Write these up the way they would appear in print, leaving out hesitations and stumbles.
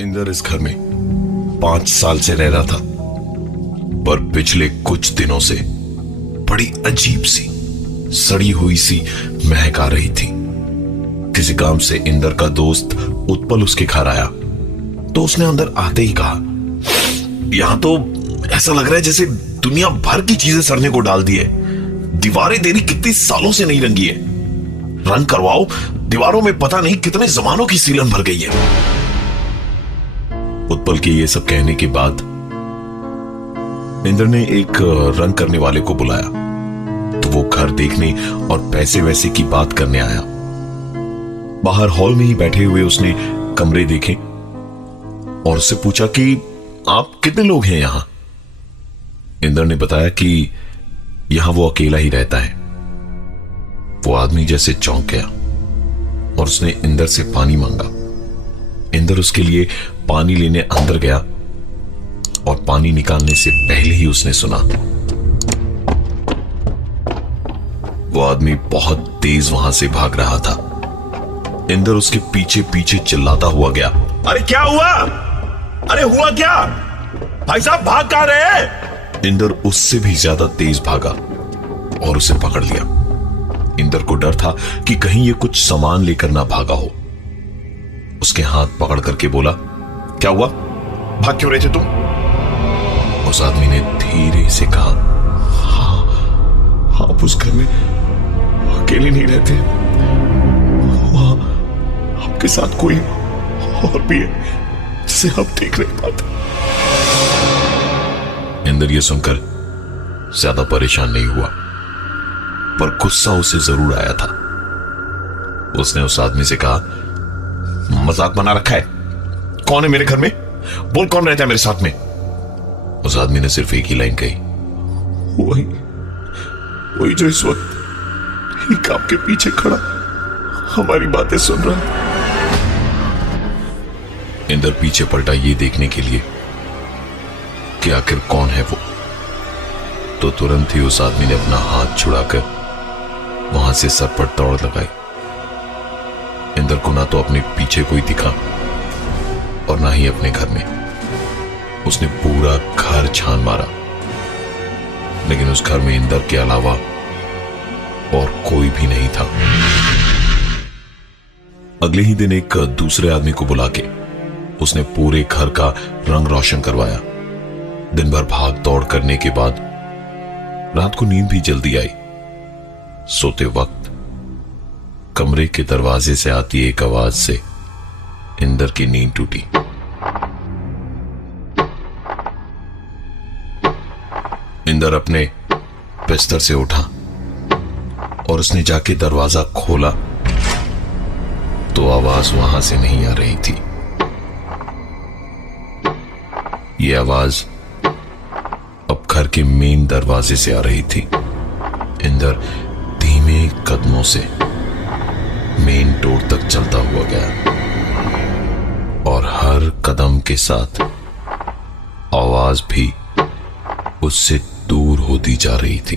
इंदर इस घर में 5 साल से रह रहा था, पर पिछले कुछ दिनों से बड़ी अजीब सी सड़ी हुई सी महक आ रही थी। किसी काम से इंदर का दोस्त उत्पल उसके घर आया तो उसने अंदर आते ही कहा, यहां तो ऐसा लग रहा है जैसे दुनिया भर की चीजें सड़ने को डाल दी है। दीवारें तेरी कितनी सालों से नहीं रंगी है, रंग करवाओ। दीवारों में पता नहीं कितने जमानों की सीलन भर गई है। उत्पल के ये सब कहने के बाद इंद्र ने एक रंग करने वाले को बुलाया तो वो घर देखने और पैसे वैसे की बात करने आया। बाहर हॉल में ही बैठे हुए उसने कमरे देखे और उससे पूछा कि आप कितने लोग हैं यहां। इंद्र ने बताया कि यहां वो अकेला ही रहता है। वो आदमी जैसे चौंक गया और उसने इंद्र से पानी मांगा। इंद्र उसके लिए पानी लेने अंदर गया और पानी निकालने से पहले ही उसने सुना वो आदमी बहुत तेज वहां से भाग रहा था। इंद्र उसके पीछे पीछे चिल्लाता हुआ गया, अरे क्या हुआ? अरे हुआ क्या? भाई साहब भाग कहां रहे? इंद्र उससे भी ज्यादा तेज भागा और उसे पकड़ लिया। इंद्र को डर था कि कहीं ये कुछ सामान लेकर ना भागा हो। उसके हाथ पकड़ करके बोला, क्या हुआ? भाग क्यों रहे थे तुम? उस आदमी ने धीरे से कहा, हाँ, आप उस घर में अकेले नहीं रहते, वहां आपके साथ कोई और भी है जिसे आप देख नहीं पाते। इंद्र ये सुनकर ज्यादा परेशान नहीं हुआ, पर गुस्सा उसे जरूर आया था। उसने उस आदमी से कहा, मजाक बना रखा है? कौन है मेरे घर में? बोल, कौन रहता है मेरे साथ में? उस आदमी ने सिर्फ एक ही लाइन कही, वही जो इस वक्त ठीक आपके पीछे खड़ा हमारी बातें सुन रहा है। इंद्र पीछे पलटा ये देखने के लिए कि आखिर कौन है वो, तो तुरंत ही उस आदमी ने अपना हाथ छुड़ाकर वहां से सर पर दौड़ लगाई। इंद्र को ना तो अपने पीछे कोई दिखा और ना ही अपने घर में। उसने पूरा घर छान मारा, लेकिन उस घर में इंद्र के अलावा और कोई भी नहीं था। अगले ही दिन एक दूसरे आदमी को बुला के उसने पूरे घर का रंग रोशन करवाया। दिन भर भाग दौड़ करने के बाद रात को नींद भी जल्दी आई। सोते वक्त कमरे के दरवाजे से आती एक आवाज से इंद्र की नींद टूटी। इंद्र अपने बिस्तर से उठा और उसने जाके दरवाजा खोला तो आवाज वहां से नहीं आ रही थी। यह आवाज अब घर के मेन दरवाजे से आ रही थी। इंद्र धीमे कदमों से मेन डोर तक चलता हुआ गया और हर कदम के साथ आवाज भी उससे दूर होती जा रही थी।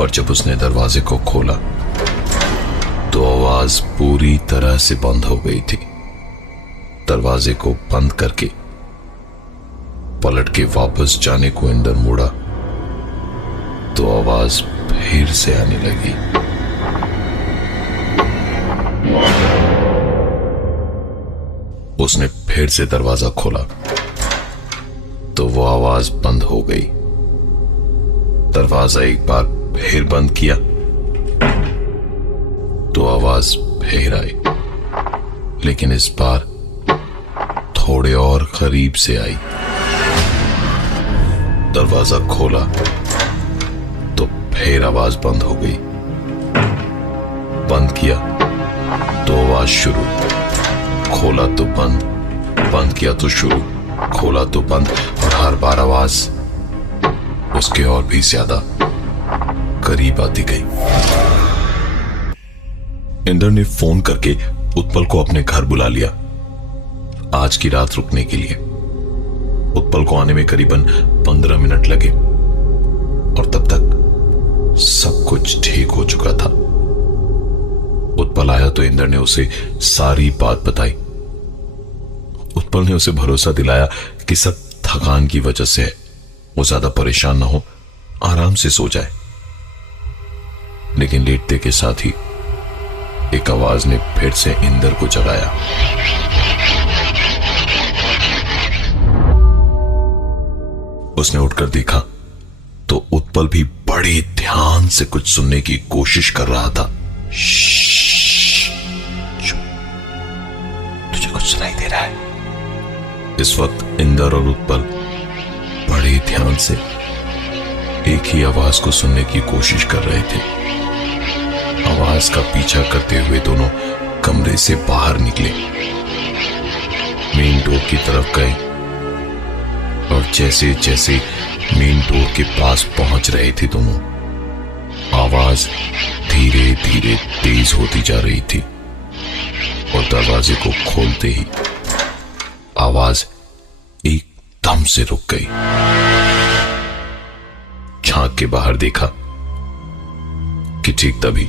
और जब उसने दरवाजे को खोला तो आवाज पूरी तरह से बंद हो गई थी। दरवाजे को बंद करके पलट के वापस जाने को इंद्र मुड़ा तो आवाज फिर से आने लगी। उसने फिर से दरवाजा खोला तो वो आवाज बंद हो गई। दरवाजा एक बार फिर बंद किया तो आवाज फिर आई, लेकिन इस बार थोड़े और करीब से आई। दरवाजा खोला तो फिर आवाज बंद हो गई। बंद किया तो आवाज शुरू, खोला तो बंद, बंद किया तो शुरू, खोला तो बंद, और हर बार आवाज उसके और भी ज्यादा करीब आती गई। इंद्र ने फोन करके उत्पल को अपने घर बुला लिया आज की रात रुकने के लिए। उत्पल को आने में करीबन 15 मिनट लगे और तब तक सब कुछ ठीक हो चुका था। उत्पल आया तो इंदर ने उसे सारी बात बताई। उत्पल ने उसे भरोसा दिलाया कि सब थकान की वजह से है, वो ज्यादा परेशान ना हो, आराम से सो जाए। लेकिन लेटते के साथ ही एक आवाज ने फिर से इंदर को जगाया। उसने उठकर देखा तो उत्पल भी बड़े ध्यान से कुछ सुनने की कोशिश कर रहा था। तुझे कुछ सुनाई दे रहा है? इस वक्त इंदर और उत्पल बड़े ध्यान से एक ही आवाज को सुनने की कोशिश कर रहे थे। आवाज का पीछा करते हुए दोनों कमरे से बाहर निकले, मेन डोर की तरफ गए और जैसे जैसे मेन डोर के पास पहुंच रहे थे दोनों, आवाज धीरे धीरे तेज होती जा रही थी और दरवाजे को खोलते ही आवाज एकदम से रुक गई। झांक के बाहर देखा कि ठीक तभी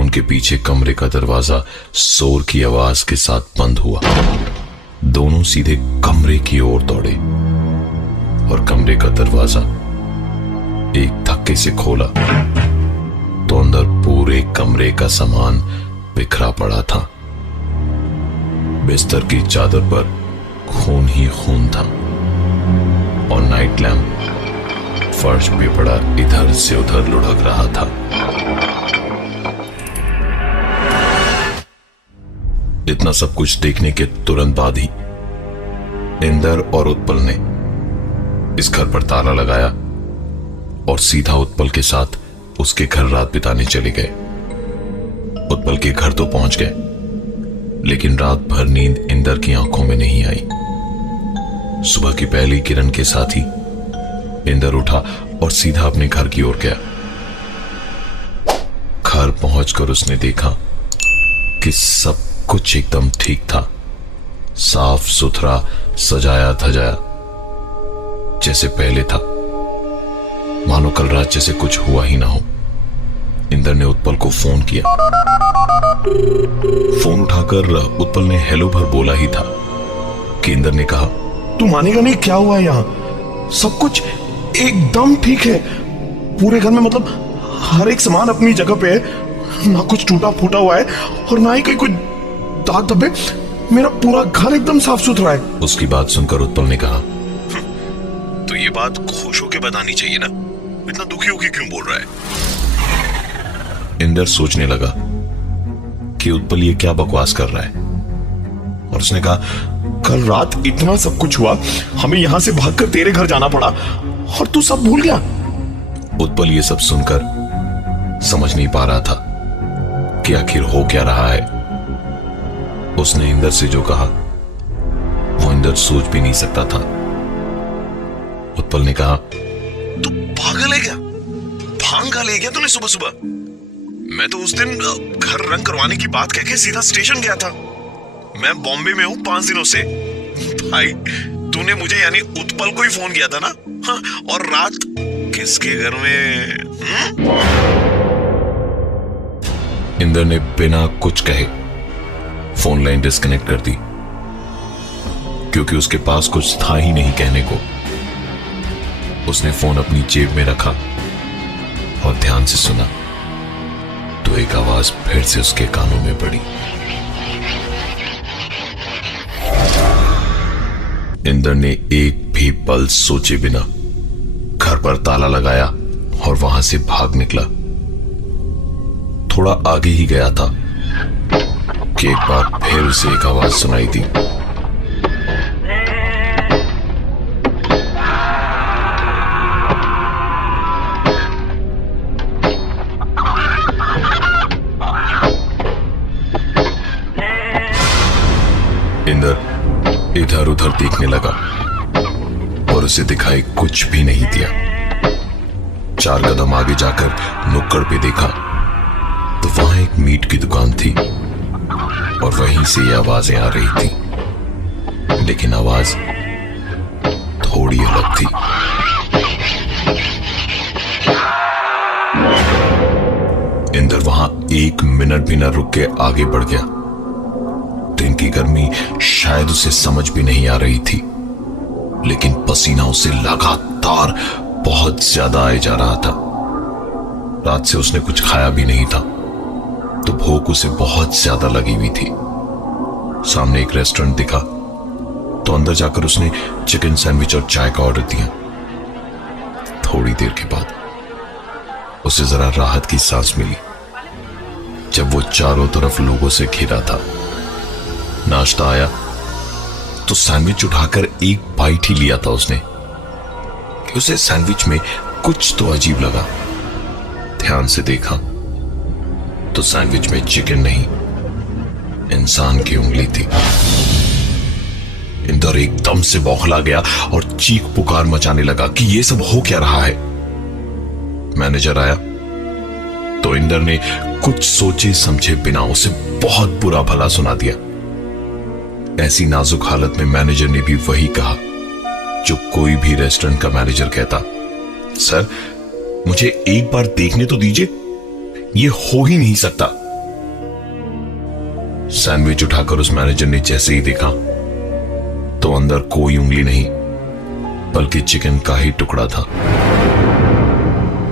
उनके पीछे कमरे का दरवाजा शोर की आवाज के साथ बंद हुआ। दोनों सीधे कमरे की ओर दौड़े और कमरे का दरवाजा एक धक्के से खोला तो अंदर पूरे कमरे का सामान बिखरा पड़ा था। बिस्तर की चादर पर खून ही खून था और नाइट लैंप फर्श पे पड़ा इधर से उधर लुढ़क रहा था। इतना सब कुछ देखने के तुरंत बाद ही इंदर और उत्पल ने इस घर पर ताला लगाया और सीधा उत्पल के साथ उसके घर रात बिताने चले गए। उत्पल के घर तो पहुंच गए, लेकिन रात भर नींद इंदर की आंखों में नहीं आई। सुबह की पहली किरण के साथ ही इंदर उठा और सीधा अपने घर की ओर गया। घर पहुंचकर उसने देखा कि सब कुछ एकदम ठीक था, साफ सुथरा, सजाया धजाया जैसे पहले था, मानो कल रात जैसे कुछ हुआ ही ना हो। इंदर ने उत्पल को फोन किया। फोन उठाकर उत्पल ने हेलो भर बोला ही था कि इंदर ने कहा, तू मानेगा नहीं क्या हुआ है यहाँ, सब कुछ एकदम ठीक है। पूरे घर में मतलब हर एक सामान अपनी जगह पे है, ना कुछ टूटा फूटा हुआ है और ना ही कोई दाग धब्बे। मेरा पूरा घर एकदम साफ सुथरा है। उसकी बात सुनकर उत्पल ने कहा, तो ये बात खुश होकर बतानी चाहिए ना, इतना दुखी होकर क्यों बोल रहा है? इंदर सोचने लगा कि उत्पल ये क्या बकवास कर रहा है और उसने कहा, कल रात इतना सब कुछ हुआ, हमें यहां से भागकर तेरे घर जाना पड़ा और तू सब भूल गया। उत्पल ये सब सुनकर समझ नहीं पा रहा था कि आखिर हो क्या रहा है। उसने इंदर से जो कहा वो इंदर सोच भी नहीं सकता था। उत्पल ने कहा, तू पागल है क्या? भांग खा ले गया तूने सुबह सुबह? मैं तो उस दिन घर रंग करवाने की बात कह के सीधा स्टेशन गया था। मैं बॉम्बे में हूं 5 दिनों से। भाई तूने मुझे यानी उत्पल को ही फोन किया था ना? हाँ, और रात किसके घर में? इंदर ने बिना कुछ कहे फोन लाइन डिस्कनेक्ट कर दी, क्योंकि उसके पास कुछ था ही नहीं कहने को। उसने फोन अपनी जेब में रखा और ध्यान से सुना तो एक आवाज फिर से उसके कानों में पड़ी। इंदर ने एक भी पल सोचे बिना घर पर ताला लगाया और वहां से भाग निकला। थोड़ा आगे ही गया था कि एक बार फिर उसे एक आवाज सुनाई दी। इंदर इधर उधर देखने लगा और उसे दिखाई कुछ भी नहीं दिया। 4 कदम आगे जाकर नुक्कड़ पे देखा तो वहां एक मीट की दुकान थी और वहीं से ये आवाजें आ रही थी, लेकिन आवाज थोड़ी अलग थी। इंदर वहां 1 मिनट भी न रुक के आगे बढ़ गया। दिन की गर्मी शायद उसे समझ भी नहीं आ रही थी, लेकिन पसीना उसे लगातार बहुत ज्यादा आए जा रहा था। रात से उसने कुछ खाया भी नहीं था, तो भूख उसे बहुत ज्यादा लगी हुई थी। सामने एक रेस्टोरेंट दिखा तो अंदर जाकर उसने चिकन सैंडविच और चाय का ऑर्डर दिया। थोड़ी देर के बाद उसे जरा राहत की सांस मिली जब वो चारों तरफ लोगों से घिरा था। नाश्ता आया तो सैंडविच उठाकर एक बाइट ही लिया था उसने कि उसे सैंडविच में कुछ तो अजीब लगा। ध्यान से देखा तो सैंडविच में चिकन नहीं, इंसान की उंगली थी। इंदर एकदम से बौखला गया और चीख पुकार मचाने लगा कि यह सब हो क्या रहा है। मैनेजर आया तो इंदर ने कुछ सोचे समझे बिना उसे बहुत बुरा भला सुना दिया। ऐसी नाजुक हालत में मैनेजर ने भी वही कहा जो कोई भी रेस्टोरेंट का मैनेजर कहता, सर मुझे एक बार देखने तो दीजिए, ये हो ही नहीं सकता। सैंडविच उठाकर उस मैनेजर ने जैसे ही देखा तो अंदर कोई उंगली नहीं बल्कि चिकन का ही टुकड़ा था।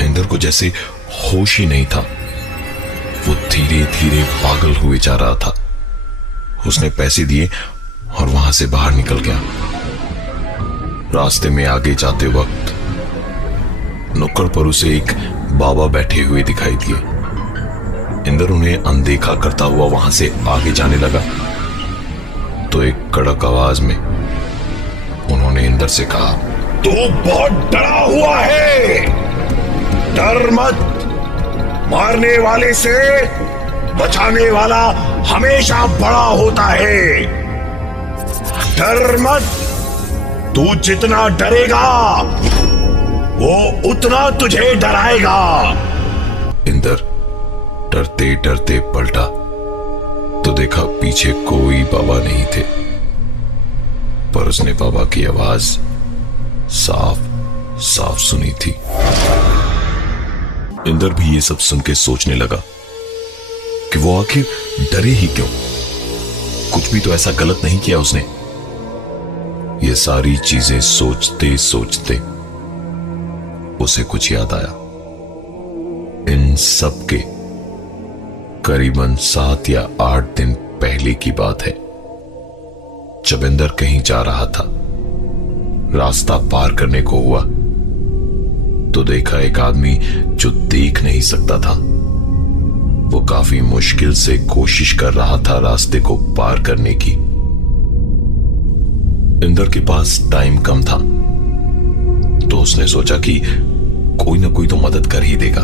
इंदर को जैसे होश ही नहीं था, वो धीरे धीरे पागल हुए जा रहा था। उसने पैसे दिए और वहां से बाहर निकल गया। रास्ते में आगे जाते वक्त नुक्कड़ पर उसे एक बाबा बैठे हुए दिखाई दिए। इंदर उन्हें अनदेखा करता हुआ वहां से आगे जाने लगा तो एक कड़क आवाज में उन्होंने इंदर से कहा, तू बहुत डरा हुआ है, डर मत, मारने वाले से बचाने वाला हमेशा बड़ा होता है। डर मत, तू जितना डरेगा वो उतना तुझे डराएगा। इंदर डरते डरते पलटा तो देखा पीछे कोई बाबा नहीं थे, पर उसने बाबा की आवाज साफ साफ सुनी थी। इंदर भी ये सब सुन के सोचने लगा कि वो आखिर डरे ही क्यों। कुछ भी तो ऐसा गलत नहीं किया उसने। ये सारी चीजें सोचते सोचते उसे कुछ याद आया। इन सब के करीबन 7 या 8 दिन पहले की बात है, जब इंदर कहीं जा रहा था। रास्ता पार करने को हुआ तो देखा एक आदमी जो देख नहीं सकता था, वो काफी मुश्किल से कोशिश कर रहा था रास्ते को पार करने की। इंदर के पास टाइम कम था तो उसने सोचा कि कोई ना कोई तो मदद कर ही देगा,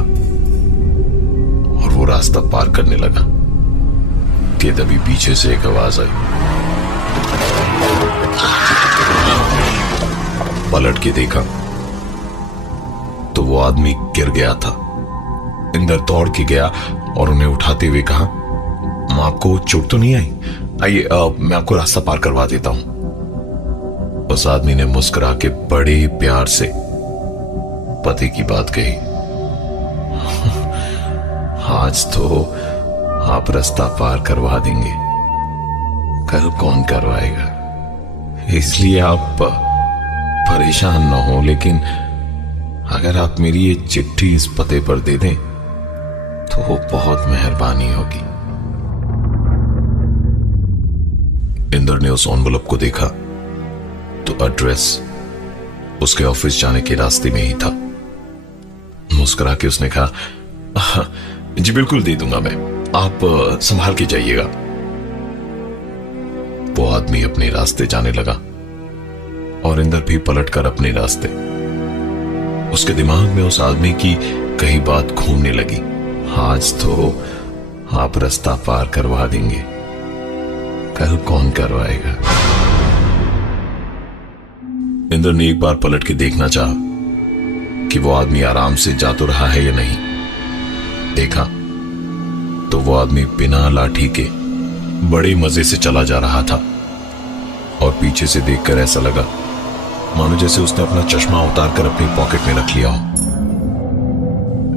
और वो रास्ता पार करने लगा कि तभी पीछे से एक आवाज आई। पलट के देखा तो वो आदमी गिर गया था। इंदर दौड़ के गया और उन्हें उठाते हुए कहा, मां आपको चोट तो नहीं आई? आइए मैं आपको रास्ता पार करवा देता हूं। उस आदमी ने मुस्कुरा के बड़े प्यार से पति की बात कही। आज तो आप रास्ता पार करवा देंगे, कल कौन करवाएगा, इसलिए आप परेशान न हो, लेकिन अगर आप मेरी ये चिट्ठी इस पते पर दे दें तो वो बहुत मेहरबानी होगी। इंदर ने उस एनवेलप को देखा तो एड्रेस उसके ऑफिस जाने के रास्ते में ही था। मुस्कुरा के उसने कहा, जी बिल्कुल दे दूंगा मैं, आप संभाल के जाइएगा। वो आदमी अपने रास्ते जाने लगा और इंदर भी पलटकर अपने रास्ते। उसके दिमाग में उस आदमी की कई बात घूमने लगी। आज तो आप रास्ता पार करवा देंगे, कल कौन करवाएगा। इंदर ने एक बार पलट के देखना चाहा कि वो आदमी आराम से जा तो रहा है या नहीं। देखा तो वो आदमी बिना लाठी के बड़े मजे से चला जा रहा था, और पीछे से देखकर ऐसा लगा मानो जैसे उसने अपना चश्मा उतार कर अपनी पॉकेट में रख लिया हो।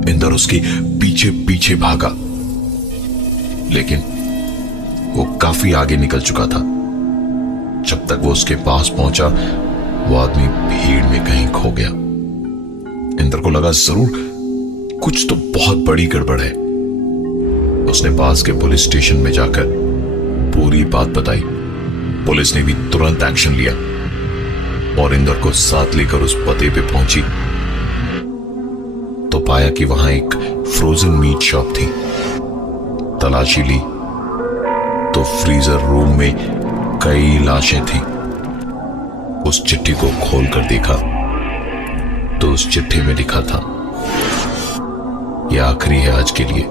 इंदर उसके पीछे पीछे भागा, लेकिन वो काफी आगे निकल चुका था। जब तक वो उसके पास पहुंचा, वो आदमी भीड़ में कहीं खो गया। इंदर को लगा जरूर कुछ तो बहुत बड़ी गड़बड़ है। उसने पास के पुलिस स्टेशन में जाकर पूरी बात बताई। पुलिस ने भी तुरंत एक्शन लिया और इंदर को साथ लेकर उस पते पे पहुंची तो पाया कि वहां एक फ्रोजन मीट शॉप थी। तलाशी ली तो फ्रीजर रूम में कई लाशें थी। उस चिट्ठी को खोलकर देखा तो उस चिट्ठी में लिखा था, यह आखिरी है आज के लिए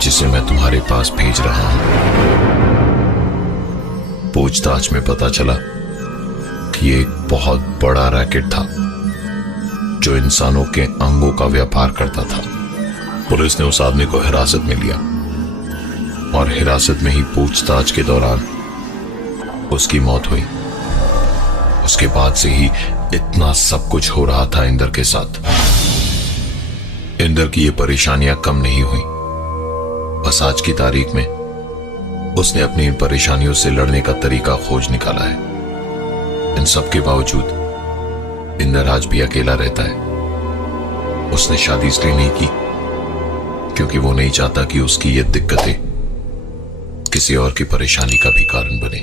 जिसे मैं तुम्हारे पास भेज रहा हूं। पूछताछ में पता चला कि ये एक बहुत बड़ा रैकेट था जो इंसानों के अंगों का व्यापार करता था। पुलिस ने उस आदमी को हिरासत में लिया और हिरासत में ही पूछताछ के दौरान उसकी मौत हुई। उसके बाद से ही इतना सब कुछ हो रहा था इंदर के साथ। इंदर की ये परेशानियां कम नहीं हुई। बस आज की तारीख में उसने अपनी इन परेशानियों से लड़ने का तरीका खोज निकाला है। इन सब के बावजूद इंदर आज भी अकेला रहता है। उसने शादी इसलिए नहीं की क्योंकि वो नहीं चाहता कि उसकी ये दिक्कतें किसी और की परेशानी का भी कारण बने।